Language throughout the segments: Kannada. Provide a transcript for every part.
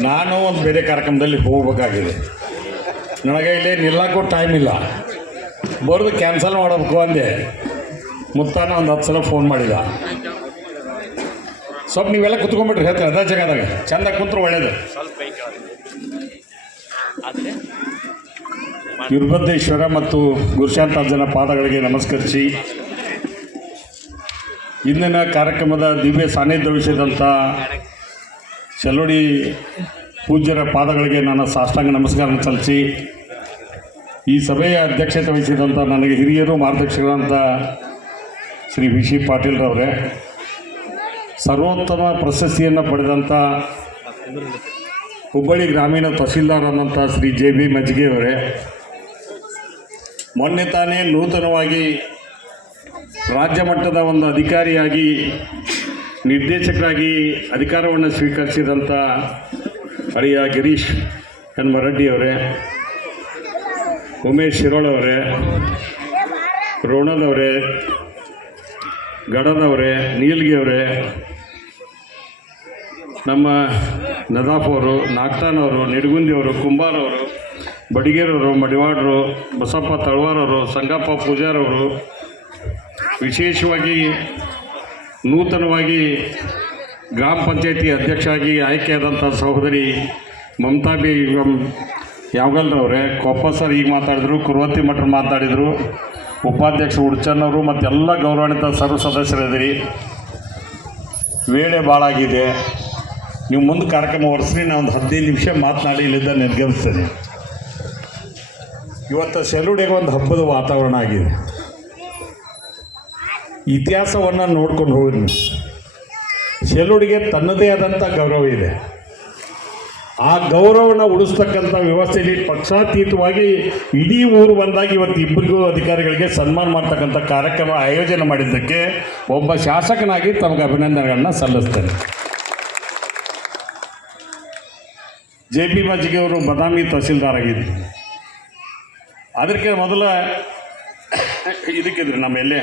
ನಾನು ಒಂದು ಬೇರೆ ಕಾರ್ಯಕ್ರಮದಲ್ಲಿ ಹೋಗ್ಬೇಕಾಗಿದೆ. ನನಗೆ ಇಲ್ಲಿ ನಿಲ್ಲಕ್ಕೂ ಟೈಮ್ ಇಲ್ಲ. ಬರೋದು ಕ್ಯಾನ್ಸಲ್ ಮಾಡಬೇಕು ಅಂದೆ. ಮುತ್ತಾನ ಒಂದು ಹತ್ತು ಸಲ ಫೋನ್ ಮಾಡಿದ. ಸ್ವಲ್ಪ ನೀವೆಲ್ಲ ಕುತ್ಕೊಂಡ್ಬಿಟ್ರಿ ಹೇಳ್ತಾರೆ ಅದೇ ಜಾಗದಾಗ. ಚಂದ ಕುಂತ್ರು ಒಳ್ಳೇದು. ವೀರಭದ್ರೇಶ್ವರ ಮತ್ತು ಗುರುಶಾಂತಾರ್ಜನ ಪಾದಗಳಿಗೆ ನಮಸ್ಕರಿಸಿ. ಇಂದಿನ ಕಾರ್ಯಕ್ರಮದ ದಿವ್ಯ ಸಾನ್ನಿಧ್ಯ ವಹಿಸಿದಂಥ ಚೆಲ್ಲೋಡಿ ಪೂಜ್ಯರ ಪಾದಗಳಿಗೆ ನನ್ನ ಸಾಷ್ಟಾಂಗ ನಮಸ್ಕಾರ ಸಲ್ಲಿಸಿ, ಈ ಸಭೆಯ ಅಧ್ಯಕ್ಷತೆ ವಹಿಸಿದಂಥ ನನಗೆ ಹಿರಿಯರು ಮಾರ್ಗದರ್ಶಕರಂಥ ಶ್ರೀ ವಿ. ಸಿ. ಪಾಟೀಲ್ರವರೇ ಸರ್ವೋತ್ತಮ ಪ್ರಶಸ್ತಿಯನ್ನು ಪಡೆದಂಥ ಹುಬ್ಬಳ್ಳಿ ಗ್ರಾಮೀಣ ತಹಶೀಲ್ದಾರ್ ಆದಂಥ ಶ್ರೀ ಜೆ. ಬಿ. ಮಜ್ಜಿಗೆಯವರೇ ಮೊನ್ನೆ ತಾನೇ ನೂತನವಾಗಿ ರಾಜ್ಯ ಮಟ್ಟದ ಒಂದು ಅಧಿಕಾರಿಯಾಗಿ ನಿರ್ದೇಶಕರಾಗಿ ಅಧಿಕಾರವನ್ನು ಸ್ವೀಕರಿಸಿದಂಥ ಅಳಿಯ ಗಿರೀಶ್ ಮರಡ್ಡಿಯವರೇ ಉಮೇಶ್ ಶಿರೋಳವರೇ ರೋಣದವರೇ ಗಡದವರೇ ನೀಲ್ಗಿ ಅವರೇ, ನಮ್ಮ ನದಾಫ್ ಅವರು ನಾಗ್ತಾನವರು ನಿಡಗುಂದಿಯವರು ಕುಂಬಾರವರು ಬಡಿಗೇರವರು ಮಡಿವಾಡರು, ಬಸಪ್ಪ ತಳವಾರವರು ಸಂಗಪ್ಪ ಪೂಜಾರವರು ವಿಶೇಷವಾಗಿ ನೂತನವಾಗಿ ಗ್ರಾಮ ಪಂಚಾಯತಿ ಅಧ್ಯಕ್ಷರಾಗಿ ಆಯ್ಕೆಯಾದಂಥ ಸಹೋದರಿ ಮಮತಾ ಬೇಗಂ ಯಾವಗಲ್ರವ್ರೆ ಕೊಪ್ಪ ಸರ್ ಈಗ ಮಾತಾಡಿದ್ರು ಕುರುವತಿ ಮಠರು ಮಾತಾಡಿದರು, ಉಪಾಧ್ಯಕ್ಷ ಮತ್ತು ಎಲ್ಲ ಗೌರವಾನ್ವಿತ ಸರ್ವ ಸದಸ್ಯರಿದ್ದೀರಿ. ವೇಳೆ ಭಾಳಾಗಿದೆ ನೀವು ಮುಂದೆ ಕಾರ್ಯಕ್ರಮ ಒರೆಸ್ರಿ ನಾನು ಒಂದು ಹದಿನೈದು ನಿಮಿಷ ಮಾತನಾಡಿ ಇಲ್ಲಿದ್ದ ನಿರ್ಗಮಿಸ್ತೇನೆ ಇವತ್ತು ಸೆಲುಡೆಗೆ ಒಂದು ಹಬ್ಬದ ವಾತಾವರಣ ಆಗಿದೆ. ಇತಿಹಾಸವನ್ನು ನೋಡ್ಕೊಂಡು ಹೋಗ್ರಿ ಶೆಲುಡಿಗೆ ತನ್ನದೇ ಆದಂಥ ಗೌರವ ಇದೆ. ಆ ಗೌರವನ ಉಳಿಸ್ತಕ್ಕಂಥ ವ್ಯವಸ್ಥೆಯಲ್ಲಿ ಪಕ್ಷಾತೀತವಾಗಿ ಇಡೀ ಊರು ಬಂದಾಗ ಇವತ್ತು ಇಬ್ಬರಿಗೂ ಅಧಿಕಾರಿಗಳಿಗೆ ಸನ್ಮಾನ ಮಾಡ್ತಕ್ಕಂಥ ಕಾರ್ಯಕ್ರಮ ಆಯೋಜನೆ ಮಾಡಿದ್ದಕ್ಕೆ ಒಬ್ಬ ಶಾಸಕನಾಗಿ ತಮಗೆ ಅಭಿನಂದನೆಗಳನ್ನು ಸಲ್ಲಿಸ್ತೇನೆ. ಜೆ ಪಿ ಮಜ್ಜಿಗೆ ಅವರು ಬದಾಮಿ ತಹಸೀಲ್ದಾರ್ ಆಗಿದ್ದರು ಅದಕ್ಕೆ ಮೊದಲ ಇದಕ್ಕಿದ್ರು ನಮ್ಮ ಎಲ್ಲೇ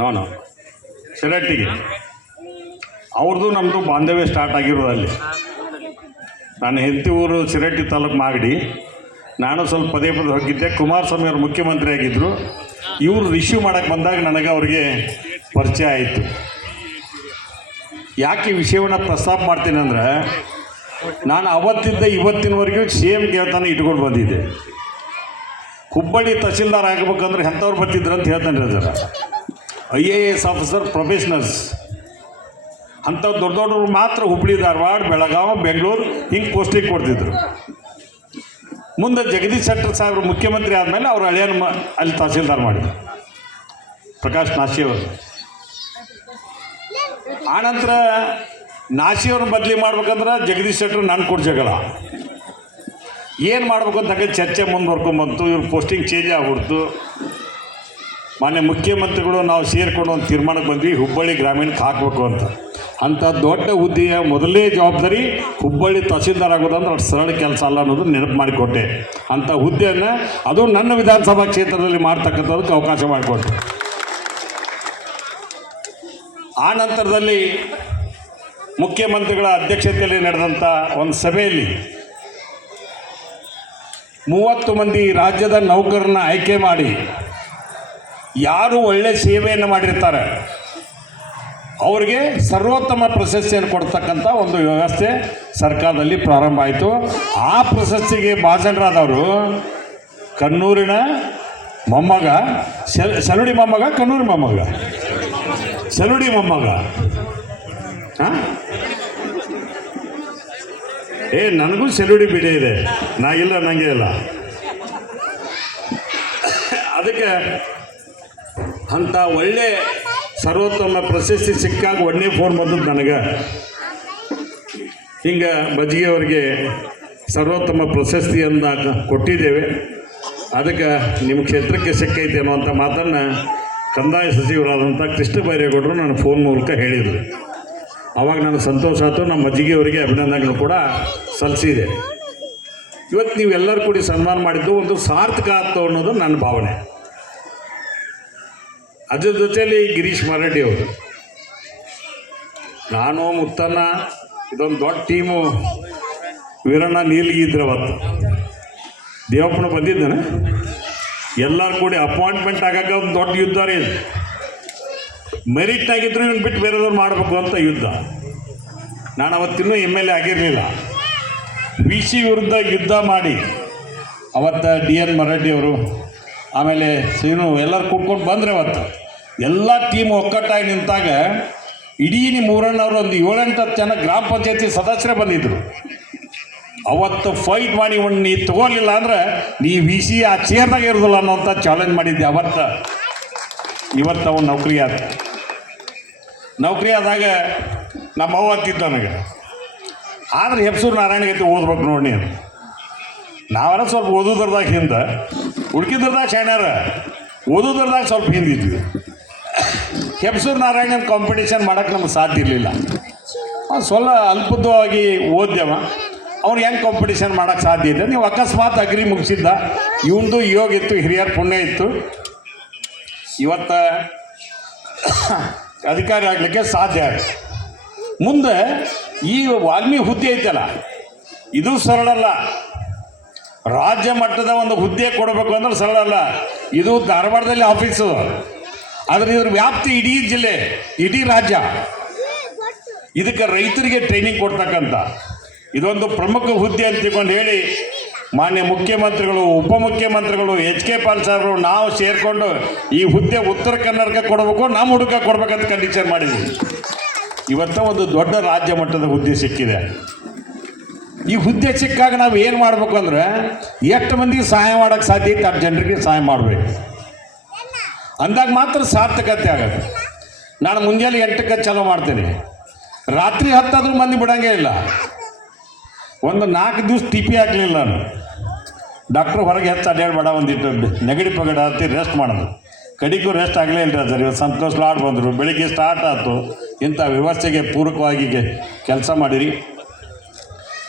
ನಾನು ಶಿರಟ್ಟಿಗೆ ಅವ್ರದ್ದು ನಮ್ಮದು ಬಾಂಧವ್ಯ ಸ್ಟಾರ್ಟ್ ಆಗಿರೋದು ಅಲ್ಲಿ ನಾನು ಹೆಂಡತಿ ಊರು ಸಿರಟ್ಟಿ ತಾಲೂಕು ಮಾಗಡಿ. ನಾನು ಸ್ವಲ್ಪ ಪದೇ ಪದೇ ಹೋಗಿದ್ದೆ. ಕುಮಾರಸ್ವಾಮಿ ಅವರು ಮುಖ್ಯಮಂತ್ರಿ ಆಗಿದ್ದರು ಇವರು ರಿಸೀವ್ ಮಾಡೋಕ್ಕೆ ಬಂದಾಗ ನನಗೆ ಅವ್ರಿಗೆ ಪರಿಚಯ ಆಯಿತು. ಯಾಕೆ ವಿಷಯವನ್ನು ಪ್ರಸ್ತಾಪ ಮಾಡ್ತೀನಿ ಅಂದರೆ, ನಾನು ಅವತ್ತಿದ್ದ ಇವತ್ತಿನವರೆಗೂ ಸೇಮ್ ಗೆಳತನ ಇಟ್ಕೊಂಡು ಬಂದಿದ್ದೆ. ಹುಬ್ಬಳ್ಳಿ ತಹಸೀಲ್ದಾರ್ ಆಗಬೇಕಂದ್ರೆ ಎಂಥವ್ರು ಬರ್ತಿದ್ರು ಅಂತ ಹೇಳ್ತಾನೆ ರೀ ಜರ I A S officer professionals ಅಂಥ ದೊಡ್ಡ ದೊಡ್ಡವ್ರು ಮಾತ್ರ ಹುಬ್ಬಳ್ಳಿ ಧಾರವಾಡ, ಬೆಳಗಾವಿ, ಬೆಂಗಳೂರು ಹಿಂಗೆ ಪೋಸ್ಟಿಂಗ್ ಕೊಡ್ತಿದ್ರು. ಮುಂದೆ ಜಗದೀಶ್ ಶೆಟ್ಟರ್ ಸಾಹೇಬ್ರು ಮುಖ್ಯಮಂತ್ರಿ ಆದಮೇಲೆ ಅವರು ಹಳೆಯನ ಮ, ಅಲ್ಲಿ ತಹಸೀಲ್ದಾರ್ ಮಾಡಿದ್ರು. ಪ್ರಕಾಶ್ ನಾಶಿಯವರು ಆನಂತರ ನಾಶಿಯವ್ರನ್ನ ಬದಲಿ ಮಾಡ್ಬೇಕಂದ್ರೆ ಜಗದೀಶ್ ಶೆಟ್ಟರ್ ನಾನು ಕೊಡ್ ಏನು ಮಾಡ್ಬೇಕು ಅಂತ ಚರ್ಚೆ ಮುಂದುವರ್ಕೊಂಬಂತು ಇವ್ರ ಪೋಸ್ಟಿಂಗ್ ಚೇಂಜ್ ಆಗ್ಬಿಡ್ತು. ಮಾನ್ಯ ಮುಖ್ಯಮಂತ್ರಿಗಳು ನಾವು ಸೇರಿಕೊಂಡು ಒಂದು ತೀರ್ಮಾನಕ್ಕೆ ಬಂದ್ವಿ, ಹುಬ್ಬಳ್ಳಿ ಗ್ರಾಮೀಣಕ್ಕೆ ಹಾಕಬೇಕು ಅಂತ. ಅಂಥ ದೊಡ್ಡ ಹುದ್ದೆಯ ಮೊದಲನೇ ಜವಾಬ್ದಾರಿ ಹುಬ್ಬಳ್ಳಿ ತಹಸೀಲ್ದಾರ್ ಆಗೋದಂದ್ರೆ ಅಷ್ಟು ಸರಳ ಕೆಲಸ ಅಲ್ಲ ಅನ್ನೋದು ನೆನಪು ಮಾಡಿಕೊಟ್ಟೆ. ಅಂಥ ಹುದ್ದೆಯನ್ನು ಅದು ನನ್ನ ವಿಧಾನಸಭಾ ಕ್ಷೇತ್ರದಲ್ಲಿ ಮಾಡ್ತಕ್ಕಂಥದಕ್ಕೆ ಅವಕಾಶ ಮಾಡಿಕೊಟ್ಟೆ. ಆ ನಂತರದಲ್ಲಿ ಮುಖ್ಯಮಂತ್ರಿಗಳ ಅಧ್ಯಕ್ಷತೆಯಲ್ಲಿ ನಡೆದಂಥ ಒಂದು ಸಭೆಯಲ್ಲಿ ಮೂವತ್ತು ಮಂದಿ ರಾಜ್ಯದ ನೌಕರರನ್ನ ಆಯ್ಕೆ ಮಾಡಿ ಯಾರು ಒಳ್ಳೆ ಸೇವೆಯನ್ನು ಮಾಡಿರ್ತಾರೆ? ಅವರಿಗೆ ಸರ್ವೋತ್ತಮ ಪ್ರಶಸ್ತಿಯನ್ನು ಕೊಡ್ತಕ್ಕಂಥ ಒಂದು ವ್ಯವಸ್ಥೆ ಸರ್ಕಾರದಲ್ಲಿ ಪ್ರಾರಂಭ ಆಯಿತು. ಆ ಪ್ರಶಸ್ತಿಗೆ ಭಾಜನರಾದವರು ಕಣ್ಣೂರಿನ ಮೊಮ್ಮಗ, ಸೆಲ್, ಸೆಲುಡಿ ಮೊಮ್ಮಗ, ಕಣ್ಣೂರು ಮೊಮ್ಮಗ. ಸೆಲುಡಿ ಮೊಮ್ಮಗ. ಏ, ನನಗೂ ಸೆಲುಡಿ ಬಿಡಿ ಇದೆ. ನಾ ಇಲ್ಲ ನನಗೆ ಇಲ್ಲ. ಅದಕ್ಕೆ ಅಂಥ ಒಳ್ಳೆ ಸರ್ವೋತ್ತಮ ಪ್ರಶಸ್ತಿ ಸಿಕ್ಕಾಗ ಒಂದೇ ಫೋನ್ ಬಂದದ್ದು ನನಗೆ. ಹಿಂಗೆ ಬಜ್ಜಿಗೆಯವರಿಗೆ ಸರ್ವೋತ್ತಮ ಪ್ರಶಸ್ತಿಯನ್ನು ಕೊಟ್ಟಿದ್ದೇವೆ. ಅದಕ್ಕೆ ನಿಮ್ಮ ಕ್ಷೇತ್ರಕ್ಕೆ ಸಿಕ್ಕೈತೆ ಅನ್ನುವಂಥ ಮಾತನ್ನು ಕಂದಾಯ ಸಚಿವರಾದಂಥ ಕೃಷ್ಣ ಬೈರೇಗೌಡರು ನಾನು ಫೋನ್ ಮೂಲಕ ಹೇಳಿದರು. ಆವಾಗ ನನಗೆ ಸಂತೋಷ ಆಯಿತು, ನಮ್ಮ ಮಜ್ಜಿಗೆಯವರಿಗೆ ಅಭಿನಂದನೆಗಳು ಕೂಡ ಸಲ್ಲಿಸಿದೆ. ಇವತ್ತು ನೀವೆಲ್ಲರೂ ಕೂಡಿ ಸನ್ಮಾನ ಮಾಡಿದ್ದು ಒಂದು ಸಾರ್ಥಕ ಆಯ್ತು ಅನ್ನೋದು ನನ್ನ ಭಾವನೆ. ಅದ್ರ ಜೊತೆಯಲ್ಲಿ ಗಿರೀಶ್ ಮರಾಠಿ ಅವರು. ನಾನು ಮುತ್ತನ್ನ ಇದೊಂದು ದೊಡ್ಡ ಟೀಮು. ವೀರಣ್ಣ, ನೀಲ್ಗಿ ಇದ್ರೆ ಅವತ್ತು. ದೇವಪ್ಪನ ಬಂದಿದ್ದಾನೆ. ಎಲ್ಲರೂ ಕೂಡಿ ಅಪಾಯಿಂಟ್ಮೆಂಟ್ ಆಗಕ್ಕೆ ಒಂದು ದೊಡ್ಡ ಯುದ್ಧ ರೀ ಇದು. ಮೆರಿಟ್ ಆಗಿದ್ರು ಇವನು ಬಿಟ್ಟು ಬೇರೆದವ್ರು ಮಾಡಬೇಕು ಅಂತ ಯುದ್ಧ. ನಾನು ಅವತ್ತಿನ್ನೂ ಎಂ ಎಲ್ ಎ ಆಗಿರಲಿಲ್ಲ. ವಿ ಸಿ ವಿರುದ್ಧ ಯುದ್ಧ ಮಾಡಿ ಅವತ್ತ ಡಿ ಎನ್ ಮರಾಠಿ ಅವರು ಆಮೇಲೆ ಸೀನು ಎಲ್ಲರೂ ಕೂತ್ಕೊಂಡು ಬಂದರೆ ಅವತ್ತು. ಎಲ್ಲ ಟೀಮ್ ಒಕ್ಕಟ್ಟಾಗಿ ನಿಂತಾಗ ಇಡೀ ನಿಮ್ಮ ಊರಣ್ಣವರು ಒಂದು ಏಳೆಂಟು ಹತ್ತು ಜನ ಗ್ರಾಮ ಪಂಚಾಯತಿ ಸದಸ್ಯರೇ ಬಂದಿದ್ದರು ಅವತ್ತು ಫೈಟ್ ಮಾಡಿ ಒಂದು ನೀ ತಗೋಲಿಲ್ಲ ಅಂದ್ರೆ ನೀ ವಿ ಸಿ ಆ ಚೇರ್ನಾಗ ಇರೋದಿಲ್ಲ ಅನ್ನೋಂಥ ಚಾಲೆಂಜ್ ಮಾಡಿದ್ದೆ ಅವತ್ತು. ಇವತ್ತು ಅವನು ನೌಕರಿ ಆದ. ನೌಕರಿ ಆದಾಗ ನಮ್ಮ ಅವ್ವ ಅಂತಿದ್ದ ನನಗೆ, ಆದ್ರೆ ಹೆಪ್ಸೂರು ನಾರಾಯಣಗತಿ ಓದ್ಬೇಕು ನೋಡಿ ನಾವೆಲ್ಲ ಸ್ವಲ್ಪ ಓದೋದ್ರದಾಗ ಹಿಂದೆ ಉಳ್ಕಿದ್ರದಾಗ ಶಾಣ್ಯಾರ ಓದೋದ್ರದಾಗ ಸ್ವಲ್ಪ ಹಿಂದಿದ್ವಿ. ಹೆಪ್ಸೂರು ನಾರಾಯಣನ್ ಕಾಂಪಿಟೇಷನ್ ಮಾಡೋಕ್ಕೆ ನಮ್ಗೆ ಸಾಧ್ಯ ಇರಲಿಲ್ಲ. ಅವ್ನು ಸ್ವಲ್ಪ ಅಲ್ಪದವಾಗಿ ಓದ್ಯವ. ಅವ್ನು ಹೆಂಗೆ ಕಾಂಪಿಟೇಷನ್ ಮಾಡೋಕ್ಕೆ ಸಾಧ್ಯ ಇದೆ? ನೀವು ಅಕಸ್ಮಾತ್ ಅಗ್ರಿ ಮುಗಿಸಿದ್ದ. ಇವನದು ಯೋಗ ಇತ್ತು, ಹಿರಿಯರ ಪುಣ್ಯ ಇತ್ತು. ಇವತ್ತು ಅಧಿಕಾರಿ ಆಗಲಿಕ್ಕೆ ಸಾಧ್ಯ ಆಗುತ್ತೆ ಮುಂದೆ ಈ ವಾಲ್ಮಿ ಹುದ್ದೆ ಐತಲ್ಲ, ಇದು ಸರಳಲ್ಲ. ರಾಜ್ಯ ಮಟ್ಟದ ಒಂದು ಹುದ್ದೆ ಕೊಡಬೇಕು ಅಂದ್ರೆ ಸರಳ ಅಲ್ಲ. ಇದು ಧಾರವಾಡದಲ್ಲಿ ಆಫೀಸು ಆದರೆ ಇದ್ರ ವ್ಯಾಪ್ತಿ ಇಡೀ ಜಿಲ್ಲೆ, ಇಡೀ ರಾಜ್ಯ. ಇದಕ್ಕೆ ರೈತರಿಗೆ ಟ್ರೈನಿಂಗ್ ಕೊಡ್ತಕ್ಕಂಥ ಇದೊಂದು ಪ್ರಮುಖ ಹುದ್ದೆ ಅಂತ ತಿಳ್ಕೊಂಡು ಹೇಳಿ, ಮಾನ್ಯ ಮುಖ್ಯಮಂತ್ರಿಗಳು ಉಪಮುಖ್ಯಮಂತ್ರಿಗಳು ಎಚ್ ಕೆ ಪಾಲ್ ಸಾಹೇಬರು ನಾವು ಸೇರಿಕೊಂಡು ಈ ಹುದ್ದೆ ಉತ್ತರ ಕನ್ನಡಕ್ಕೆ ಕೊಡಬೇಕು, ನಮ್ಮ ಹುಡುಗ ಕೊಡಬೇಕಂತ ಕಂಡೀಷನ್ ಮಾಡಿದ್ವಿ. ಇವತ್ತ ಒಂದು ದೊಡ್ಡ ರಾಜ್ಯ ಮಟ್ಟದ ಹುದ್ದೆ ಸಿಕ್ಕಿದೆ. ಈ ಹುದ್ದೆ ಸಿಕ್ಕಾಗ ನಾವು ಏನು ಮಾಡಬೇಕು ಅಂದ್ರೆ ಎಷ್ಟು ಮಂದಿಗೆ ಸಹಾಯ ಮಾಡೋಕ್ಕೆ ಸಾಧ್ಯ ಐತೆ ಅಷ್ಟು ಜನರಿಗೆ ಸಹಾಯ ಮಾಡಬೇಕು. ಅಂದಾಗ ಮಾತ್ರ ಸಾರ್ಥಕತೆ ಆಗುತ್ತೆ. ನಾನು ಮುಂಜಾನೆ ಎಂಟಕ್ಕೆ ಚಾಲೂ ಮಾಡ್ತೀನಿ. ರಾತ್ರಿ ಹತ್ತಾದರೂ ಮಂದಿ ಬಿಡಂಗೇ ಇಲ್ಲ. ಒಂದು ನಾಲ್ಕು ದಿವಸ ಟಿಪಿ ಹಾಕಲಿಲ್ಲ ನಾನು. ಡಾಕ್ಟ್ರು ಹೊರಗೆ ಹೆಚ್ಚು ಅಡ್ಡಾಡಬೇಡ ಒಂದಿಟ್ಟು ನೆಗಡಿ ಪಗಡ ಹತ್ತಿ ರೆಸ್ಟ್ ಮಾಡೋದು. ಕಡಿಗೂ ರೆಸ್ಟ್ ಆಗಲೇ ಇಲ್ಲ ಸರ್ ಇವತ್ತು ಸಂತೋಷ್ ಲಾಡ್ ಬಂದರು. ಬೆಳಿಗ್ಗೆ ಸ್ಟಾರ್ಟ್ ಆಯಿತು. ಇಂಥ ವ್ಯವಸ್ಥೆಗೆ ಪೂರಕವಾಗಿ ಕೆಲಸ ಮಾಡಿರಿ.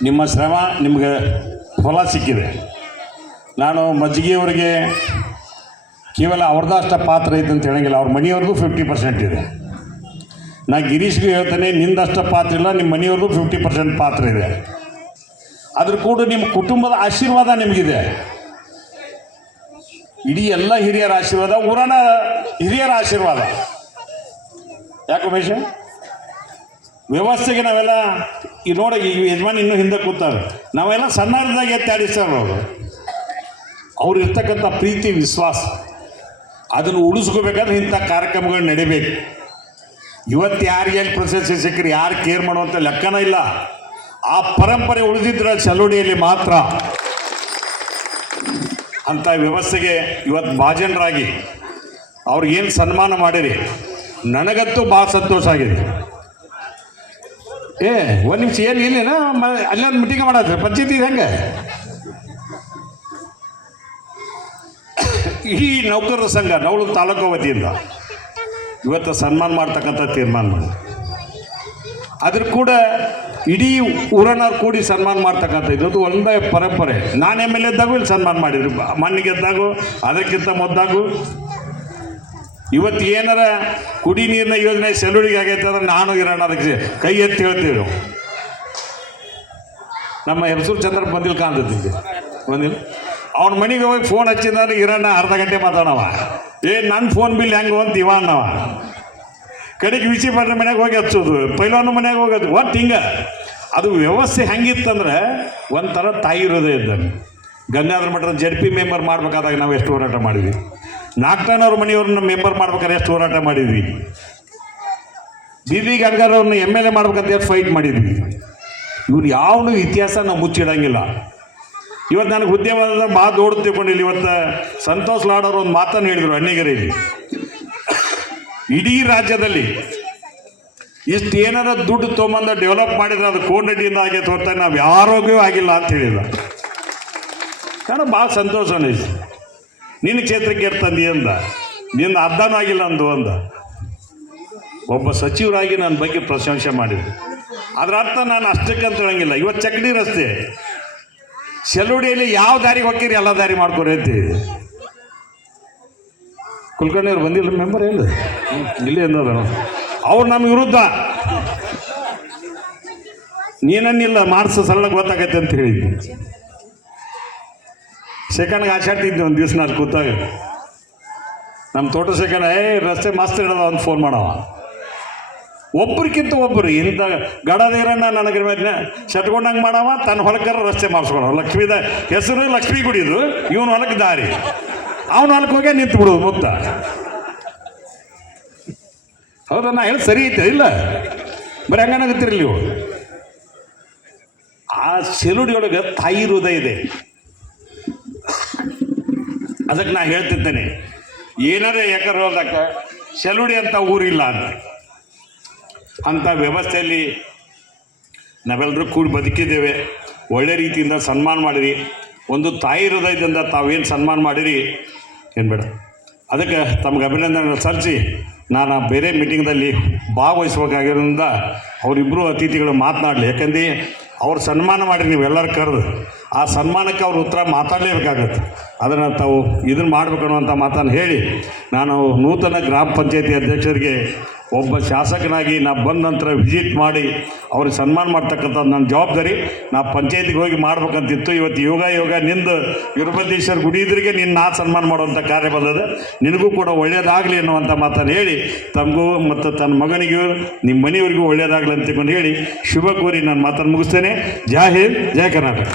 ನಿಮ್ಮ ಶ್ರಮ ನಿಮಗೆ ಫಲ ಸಿಕ್ಕಿದೆ. ನಾನು ಮಜ್ಜಿಗೆಯವರಿಗೆ ಕೇವಲ ಅವ್ರದ್ದಷ್ಟ ಪಾತ್ರ ಐತೆ ಅಂತ ಹೇಳಂಗಿಲ್ಲ, ಅವ್ರ ಮನೆಯವ್ರದ್ದು ಫಿಫ್ಟಿ ಪರ್ಸೆಂಟ್ ಇದೆ. ನಾ ಗಿರೀಶ್ಗೆ ಹೇಳ್ತೇನೆ, ನಿಂದಷ್ಟ ಪಾತ್ರ ಇಲ್ಲ, ನಿಮ್ಮ ಮನೆಯವ್ರದ್ದು ಫಿಫ್ಟಿ ಪರ್ಸೆಂಟ್ ಪಾತ್ರ ಇದೆ. ಅದ್ರ ಕೂಡ, ನಿಮ್ಮ ಕುಟುಂಬದ ಆಶೀರ್ವಾದ ನಿಮಗಿದೆ. ಇಡೀ ಎಲ್ಲ ಹಿರಿಯರ ಆಶೀರ್ವಾದ, ಊರನ ಹಿರಿಯರ ಆಶೀರ್ವಾದ. ಯಾಕೆ ಮಹೇಶ ವ್ಯವಸ್ಥೆಗೆ ನಾವೆಲ್ಲ ಈ ನೋಡಿ, ಈ ಯಜಮಾನ್ ಇನ್ನೂ ಹಿಂದೆ ಕೂತಾರೆ ನಾವೆಲ್ಲ ಸಣ್ಣದಾಗ ಎತ್ತಾಡಿಸ್ತಾರೆ ಅವರು ಅವ್ರು ಇರ್ತಕ್ಕಂಥ ಪ್ರೀತಿ, ವಿಶ್ವಾಸ, ಅದನ್ನು ಉಳಿಸ್ಕೋಬೇಕಾದ್ರೆ ಇಂಥ ಕಾರ್ಯಕ್ರಮಗಳು ನಡಿಬೇಕು. ಇವತ್ತು ಯಾರು ಎಲ್ಲಿ ಪ್ರಶಸ್ತಿ ಸಿಕ್ಕರೆ, ಯಾರು ಕೇರ್ ಮಾಡುವಂಥ ಲೆಕ್ಕನ ಇಲ್ಲ. ಆ ಪರಂಪರೆ ಉಳಿದಿದ್ರೆ ಚಲೋಡಿಯಲ್ಲಿ ಮಾತ್ರ. ಅಂಥ ವ್ಯವಸ್ಥೆಗೆ ಇವತ್ತು ಭಾಜನರಾಗಿ ಅವ್ರಿಗೇನು ಸನ್ಮಾನ ಮಾಡಿರಿ? ನನಗಂತೂ ಭಾಳ ಸಂತೋಷ ಆಗಿದೆ. ಏ, ಒಂದು ನಿಮಿಷ, ಏನು ಇಲ್ಲೇನ ಅಲ್ಲೊಂದು ಮೀಟಿಂಗ್ ಮಾಡತ್ರಿ ಇದೆ ಹೆಂಗೆ? ಇಡೀ ನೌಕರರ ಸಂಘ ನೌಳು ತಾಲೂಕು ವತಿಯಿಂದ ಇವತ್ತು ಸನ್ಮಾನ ಮಾಡ್ತಕ್ಕಂಥ ತೀರ್ಮಾನ ಮಾಡಿ ಅದ್ರ ಕೂಡ ಇಡೀ ಊರನ್ನವ್ರು ಕೂಡಿ ಸನ್ಮಾನ ಮಾಡ್ತಕ್ಕಂಥ ಇದು. ಒಂದೇ ಪರಂಪರೆ. ನಾನು ಎಂ ಎಲ್ ಎದ್ದಾಗೂ ಇಲ್ಲಿ ಸನ್ಮಾನ ಮಾಡಿದ್ರು. ಮಣ್ಣಿಗೆದ್ದಾಗೂ ಅದಕ್ಕಿಂತ ಮೊದ್ದಾಗೂ. ಇವತ್ತು ಏನಾರ ಕುಡಿ ನೀರಿನ ಯೋಜನೆ ಸೆಲುಡಿಗೆ ಆಗೈತೆ ಅಂದ್ರೆ ನಾನು ಇರೋಣ ಅದಕ್ಕೆ ಕೈ ಎತ್ತಿ ಹೇಳ್ತೀವಿ. ನಮ್ಮ ಹೆಸರು ಚಂದ್ರ ಬಂದಿಲ್ಲ ಕಾಣ್ತೈತಿ ಬಂದಿಲ್ಲ ಅವ್ನ ಮನೆಗೆ ಹೋಗಿ ಫೋನ್ ಹಚ್ಚಿದ್ರೆ ಇರೋಣ, ಅರ್ಧ ಗಂಟೆ ಮಾತಾಡವ ಏ ನನ್ನ ಫೋನ್ ಬಿಲ್ ಹೆಂಗೆ ಅಂತ ಇವ ಅನ್ನವ ಕಡೆಗೆ ವಿಸಿ ಪಡ್ರ ಮನೆಗೆ ಹೋಗಿ ಹಚ್ಚೋದು ಪೈಲೋನ ಮನೆಗೆ ಹೋಗೋದು ಒಟ್ಟು ಹಿಂಗೆ? ಅದು ವ್ಯವಸ್ಥೆ ಹೆಂಗಿತ್ತಂದ್ರೆ ಒಂಥರ ತಾಯಿ ಇರೋದೇ ಇದ್ದಂಗೆ ಗಂಗಾಧರ ಮಠದ ಜಡ್ ಪಿ ಮೆಂಬರ್ ಮಾಡ್ಬೇಕಾದಾಗ ನಾವು ಎಷ್ಟು ಹೋರಾಟ ಮಾಡಿದ್ವಿ. ನಾಲ್ಕನವ್ರ ಮನೆಯವ್ರನ್ನ ಮೆಂಬರ್ ಮಾಡ್ಬೇಕಾದ್ರೆ ಎಷ್ಟು ಹೋರಾಟ ಮಾಡಿದ್ವಿ. ಬಿ ಗಡ್ಗರ್ ಅವ್ರನ್ನ ಎಂ ಎಲ್ ಎ ಮಾಡ್ಬೇಕಂತ ಎಷ್ಟು ಫೈಟ್ ಮಾಡಿದ್ವಿ. ಇವ್ರು ಯಾವನು ಇತಿಹಾಸ ನಾವು ಮುಚ್ಚಿಡಂಗಿಲ್ಲ. ಇವತ್ತು ನನಗೆ ಬಂದ ಮಾತು ದೊಡ್ಡ ತಿಳ್ಕೊಂಡಿಲ್ಲ. ಇವತ್ತು ಸಂತೋಷ್ ಲಾಡ್ ಅವರು ಒಂದು ಮಾತನ್ನು ಹೇಳಿದರು ಅಣ್ಣಿಗರೆಯಲ್ಲಿ. ಇಡೀ ರಾಜ್ಯದಲ್ಲಿ ಇಷ್ಟು ಏನಾರ ದುಡ್ಡು ತೊಗೊಂಬಂದ ಡೆವಲಪ್ ಮಾಡಿದ್ರೆ ಅದು ಕೋನಡಿಯಿಂದ ಆಗೈತೆ ಹೊರತಾಗಿ ನಾವು ಯಾರೋಗ್ಯವೂ ಆಗಿಲ್ಲ ಅಂತ ಹೇಳಿದ ಕಾರಣ ಭಾಳ ಸಂತೋಷ ಅನಿಸ್ತು. ನಿನ್ನ ಕ್ಷೇತ್ರಕ್ಕೆ ಇರ್ತಂದಿ ಅಂದ. ನಿನ್ನ ಅರ್ಧನೂ ಆಗಿಲ್ಲ ಅಂದು ಅಂದ. ಒಬ್ಬ ಸಚಿವರಾಗಿ ನನ್ನ ಬಗ್ಗೆ ಪ್ರಶಂಸೆ ಮಾಡಿದ್ರು ಅದರ ಅರ್ಥ ನಾನು ಅಷ್ಟಕ್ಕೆ ಅಂತ ಹೇಳಂಗಿಲ್ಲ. ಇವತ್ತು ಚಕ್ಡಿ ರಸ್ತೆ. ಸೆಲುಡಿಯಲ್ಲಿ ಯಾವ ದಾರಿಗೆ ಹೋಗ್ತೀರಿ? ಎಲ್ಲ ದಾರಿ ಮಾಡ್ಕೊರಿ ಅಂತ ಹೇಳಿದೆ. ಕುಲಕರ್ಣಿ ಅವ್ರು ಬಂದಿಲ್ಲ ಮೆಂಬರ್ ಇಲ್ಲ ಇಲ್ಲೇ ಅಂದ ಅವ್ರು ನಮ್ಮ ವಿರುದ್ಧ. ನೀನನ್ನಿಲ್ಲ ಮಾರ್ಸ ಸರಳ ಗೊತ್ತಾಗತ್ತೆ ಅಂತ ಹೇಳಿದ್ನಿ ಸೆಕೆಂಡ್ಗೆ ಆಚಾಡ್ತಿದ್ದೆ ಒಂದು ದಿವ್ಸ ನಾನು ಕೂತಾಗ. ನಮ್ಮ ತೋಟ ಸೆಕೆಂಡ್, ಏ, ರಸ್ತೆ ಮಸ್ತ್ ಇಡದ ಅಂತ ಫೋನ್ ಮಾಡವ. ಒಬ್ರಿಗಿಂತ ಒಬ್ಬರು ಇಂಥ ಗಡದೇರನ್ನ ನನಗೆ ಶಟ್ಕೊಂಡಂಗೆ ಮಾಡವ ತನ್ನ ಹೊಲಕ್ಕರ ರಸ್ತೆ ಮಾಡಿಸ್ಕೊಳವ ಲಕ್ಷ್ಮೀದ ಹೆಸರು ಲಕ್ಷ್ಮೀ ಗುಡಿದು ಇವನು ಹೊಲಕ್ಕೆ ದಾರಿ. ಅವನ ಹೊಲಕ್ಕೆ ಹೋಗಿ ನಿಂತು ಬಿಡೋದು ಮುತ್ತ. ಹೌದಾ, ನಾ ಹೇಳಿ ಸರಿ ಐತೆ, ಇಲ್ಲ? ಬರೀ ಹಂಗನಾಗತ್ತೀರಿ ನೀವು. ಆ ಸೆಲುಡಿಯೊಳಗೆ ತಾಯಿ ಹೃದಯ ಇದೆ. ಅದಕ್ಕೆ ನಾ ಹೇಳ್ತಿದ್ದೇನೆ ಏನಾರೇ ಯಾಕಂದ್ರೆ ಹೋದಕ್ಕೆ ಸೆಲುಡಿ ಅಂತ ಊರಿಲ್ಲ ಅಂತ. ಅಂಥ ವ್ಯವಸ್ಥೆಯಲ್ಲಿ ನಾವೆಲ್ಲರೂ ಕೂಡಿ ಬದುಕಿದ್ದೇವೆ. ಒಳ್ಳೆ ರೀತಿಯಿಂದ ಸನ್ಮಾನ ಮಾಡಿರಿ. ಒಂದು ತಾಯಿ ಹೃದಯದಿಂದ ತಾವೇನು ಸನ್ಮಾನ ಮಾಡಿರಿ ಏನು ಬೇಡ ಅದಕ್ಕೆ ತಮಗೆ ಅಭಿನಂದನೆ ಸಲ್ಲಿಸಿ ನಾನು ಬೇರೆ ಮೀಟಿಂಗ್ದಲ್ಲಿ ಭಾಗವಹಿಸ್ಬೇಕಾಗಿರೋದ್ರಿಂದ ಅವರಿಬ್ಬರು ಅತಿಥಿಗಳು ಮಾತನಾಡಲಿ. ಯಾಕಂದ್ರೆ ಅವ್ರು ಸನ್ಮಾನ ಮಾಡಿರಿ ನೀವೆಲ್ಲರೂ ಕರೆದು. ಆ ಸನ್ಮಾನಕ್ಕೆ ಅವ್ರ ಉತ್ತರ ಮಾತಾಡಲೇಬೇಕಾಗತ್ತೆ. ಅದನ್ನು ತಾವು ಇದನ್ನು ಮಾಡಬೇಕು ಅನ್ನುವಂಥ ಮಾತನ್ನು ಹೇಳಿ, ನಾನು ನೂತನ ಗ್ರಾಮ ಪಂಚಾಯತಿ ಅಧ್ಯಕ್ಷರಿಗೆ ಒಬ್ಬ ಶಾಸಕನಾಗಿ ನಾ ಬಂದ ನಂತರ ವಿಸಿಟ್ ಮಾಡಿ ಅವ್ರಿಗೆ ಸನ್ಮಾನ ಮಾಡ್ತಕ್ಕಂಥದ್ದು ನನ್ನ ಜವಾಬ್ದಾರಿ, ನಾ ಪಂಚಾಯತಿಗೆ ಹೋಗಿ ಮಾಡ್ಬೇಕಂತಿತ್ತು. ಇವತ್ತು ಯೋಗ ಯೋಗ ನಿಂದು ವೀರಭದ್ರೇಶ್ವರ ಗುಡಿ ಇದ್ರಿಗೆ ನಿನ್ನ ನಾ ಸನ್ಮಾನ ಮಾಡುವಂಥ ಕಾರ್ಯ ಬಂದದೆ. ನಿನಗೂ ಕೂಡ ಒಳ್ಳೆಯದಾಗಲಿ ಅನ್ನುವಂಥ ಮಾತನ್ನು ಹೇಳಿ ತಮಗೂ ಮತ್ತು ತನ್ನ ಮಗನಿಗೂ ನಿಮ್ಮ ಮನೆಯವರಿಗೂ ಒಳ್ಳೆಯದಾಗಲಿ ಅಂತಕೊಂಡು ಹೇಳಿ, ಶುಭ ಕೋರಿ ನಾನು ಮಾತನ್ನು ಮುಗಿಸ್ತೇನೆ. ಜೈ ಹಿಂದ್, ಜೈ ಕರ್ನಾಟಕ.